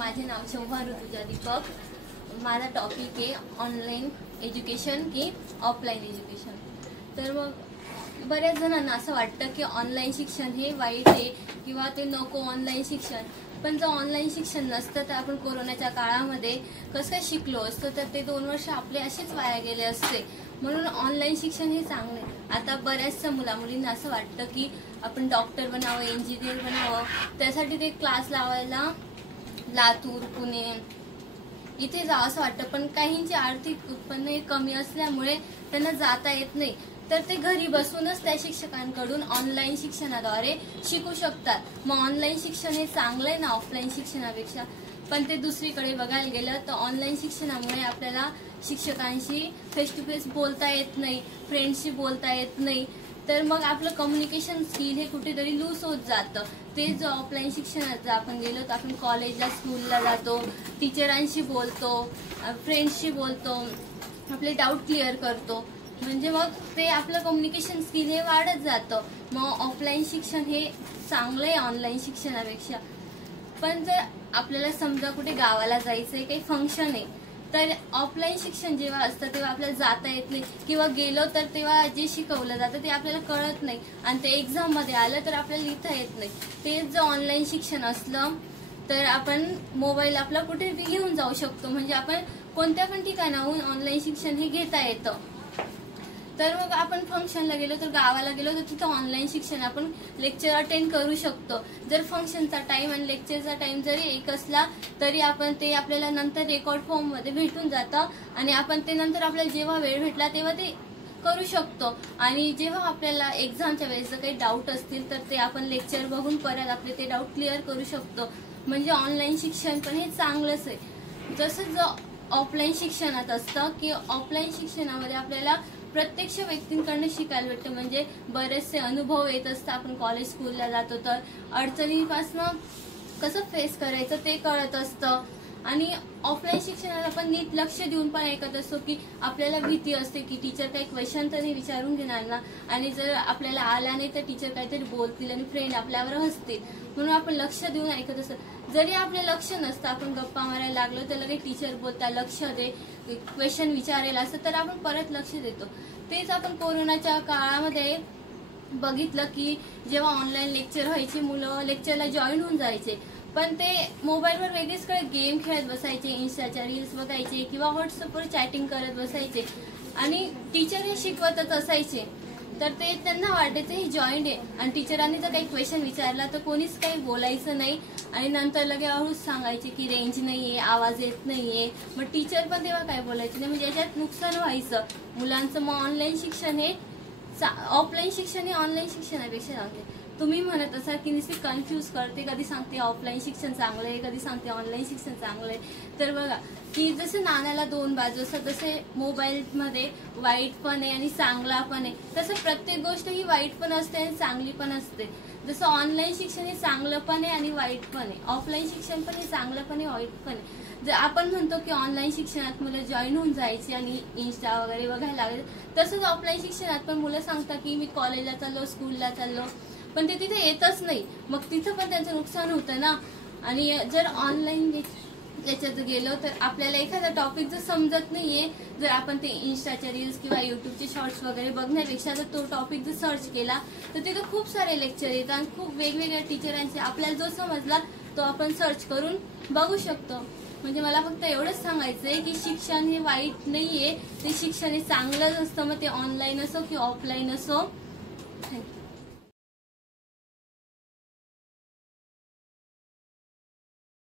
माझे नाव शोभा ऋतुजा दीपक। माझा टॉपिक आहे ऑनलाइन एज्युकेशन की ऑफलाइन एज्युकेशन। तर मग बऱ्याच जणांना असं वाटतं की ऑनलाइन शिक्षण हे वाईट आहे किंवा ते नको ऑनलाइन शिक्षण। पण जर ऑनलाइन शिक्षण नसतं तर आपण कोरोनाच्या काळामध्ये कसं काय शिकलो असतो, तर ते 2 वर्ष आपले असेच वाया गेले असते। म्हणून ऑनलाइन शिक्षण हे चांगले। आता बऱ्याचशा मुलामुलींना असं वाटतं की आपण डॉक्टर बनावं, इंजिनियर बनावं, त्यासाठी ते क्लास लावायला लातूर, पुणे इथे जावं असं वाटतं। पण काहींचे आर्थिक उत्पन्न हे कमी असल्यामुळे त्यांना जाता येत नाही, तर ते घरी बसूनच त्या शिक्षकांकडून ऑनलाइन शिक्षणाद्वारे शिकू शकतात। मग ऑनलाइन शिक्षण हे चांगलं आहे ना ऑफलाइन शिक्षणापेक्षा? पण ते दुसरीकडे बघायला गेलं तर ऑनलाइन शिक्षणामुळे आपल्याला शिक्षकांशी फेस टू फेस बोलता येत नाही, फ्रेंड्सशी बोलता येत नाही, तर मग आपलं कम्युनिकेशन स्किल हे कुठेतरी लूज होत जातं। ते जो ऑफलाइन शिक्षणात जर आपण गेलो तर आपण कॉलेजला, स्कूलला जातो, टीचरांशी बोलतो, फ्रेंड्सशी बोलतो, आपले डाऊट क्लिअर करतो, म्हणजे मग ते आपलं कम्युनिकेशन स्किल हे वाढत जातं। मग ऑफलाइन शिक्षण हे चांगलं आहे ऑनलाइन शिक्षणापेक्षा। पण जर आपल्याला समजा कुठे गावाला जायचं आहे, काही फंक्शन आहे, तर ऑफलाइन शिक्षण जेव्हा असतं तेव्हा आपल्याला जाता येत नाही, किंवा गेलो तर तेव्हा जे शिकवलं जातं ते आपल्याला कळत नाही आणि ते एक्झाममध्ये आलं तर आपल्याला लिहिता येत नाही। तेच जर ऑनलाइन शिक्षण असलं तर आपण मोबाईल आपला कुठे घेऊन जाऊ शकतो, म्हणजे आपण कोणत्या पण ठिकाणाहून ऑनलाइन शिक्षण हे घेता येतं। तर मग आपण फंक्शनला गेलो तर गावाला गेलो तर तिथं ऑनलाइन शिक्षण आपण लेक्चर अटेंड करू शकतो। जर फंक्शनचा टाइम आणि लेक्चरचा टाइम जरी एक असला तरी आपण ते आपल्याला नंतर रेकॉर्ड फॉर्म मध्ये भेटून जातं आणि आपण ते नंतर आपल्याला जेव्हा वेळ भेटला तेव्हा ते करू शकतो। आणि जेव्हा आपल्याला एक्झामच्या वेळेस जर काही डाऊट असतील तर ते आपण लेक्चर बघून परत आपले ते डाऊट क्लिअर करू शकतो। म्हणजे ऑनलाइन शिक्षण पण हे चांगलंच आहे। जसं जो ऑफलाइन शिक्षणात असतं की ऑफलाइन शिक्षणामध्ये आपल्याला प्रत्यक्ष व्यक्तींकडून शिकायला भेटतं, म्हणजे बरेचसे अनुभव येत असतात। आपण कॉलेज, स्कूलला जातो तर अडचणींपासून कसं फेस करायचं ते कळत असतं। आणि ऑफलाइन शिक्षणाला आपण नीट लक्ष देऊन पण ऐकत असतो की आपल्याला भीती असते की टीचर काही क्वेश्चन तरी विचारून घेणार ना, आणि जर आपल्याला आला नाही तर टीचर काहीतरी बोलतील आणि फ्रेंड आपल्यावर हसतील, म्हणून आपण लक्ष देऊन ऐकत असतो। जरी आपलं लक्ष नसतं, आपण गप्पा मारायला लागलो तर लगेच टीचर बोलता लक्ष दे, क्वेश्चन विचारायला असतं तर आपण परत लक्ष देतो। तेच आपण कोरोनाच्या काळामध्ये बघितलं की जेव्हा ऑनलाइन लेक्चर व्हायचे, मुलं लेक्चरला जॉईन होऊन जायचे, पण ते मोबाईलवर वेगळेच काही गेम खेळत बसायचे, इन्स्टाच्या रील्स बघायचे किंवा व्हॉट्सअपवर चॅटिंग करत बसायचे आणि टीचर हे शिकवतच असायचे, तर ते त्यांना वाटायचं हे जॉईंट आहे। आणि टीचरांनी जर काही क्वेश्चन विचारला तर कोणीच काही बोलायचं नाही आणि नंतर लगे हळूच सांगायचे की रेंज नाहीये, आवाज येत नाहीये, मग टीचर पण तेव्हा काय बोलायचे नाही, म्हणजे याच्यात नुकसान व्हायचं मुलांचं। मग ऑनलाइन शिक्षण हे ऑफलाइन शिक्षण हे ऑनलाइन शिक्षणापेक्षा चांगले। तुम्ही म्हणत असाल की नुसती कन्फ्यूज करते, कधी सांगते ऑफलाइन शिक्षण चांगलं आहे, कधी सांगते ऑनलाइन शिक्षण चांगलं आहे। तर बघा की जसं नाण्याला 2 बाजू असतात, तसे मोबाईलमध्ये वाईट पण आहे आणि चांगला पण आहे, तसं प्रत्येक गोष्ट ही वाईट पण असते आणि चांगली पण असते। जसं ऑनलाइन शिक्षण हे चांगलं पण आहे आणि वाईट पण आहे, ऑफलाइन शिक्षण पण हे चांगलं पण आहे, वाईट पण आहे। जर आपण म्हणतो की ऑनलाइन शिक्षणात मुलं जॉईन होऊन जायची आणि इन्स्टा वगैरे बघायला लागले, तसंच ऑफलाइन शिक्षणात पण मुलं सांगतात की मी कॉलेजला चाललो, स्कूलला चाललो, पण ते तिथे येतच नाही, मग तिथं पण त्यांचं नुकसान होतं ना। आणि जर ऑनलाइन याच्यात गेलो तर आपल्याला एखादा टॉपिक जर समजत नाहीये, जर आपण ते इन्स्टाच्या रील्स किंवा युट्यूबचे शॉर्ट्स वगैरे बघण्यापेक्षा जर तो टॉपिक जर सर्च केला तर तिथं खूप सारे लेक्चर येतात आणि खूप वेगवेगळ्या टीचरांचे आपल्याला जो समजला तो आपण सर्च करून बघू शकतो। म्हणजे मला फक्त एवढंच सांगायचंय की शिक्षण हे वाईट नाहीये, ते शिक्षण हे चांगलंच असतं, मग ते ऑनलाईन असो की ऑफलाईन असो।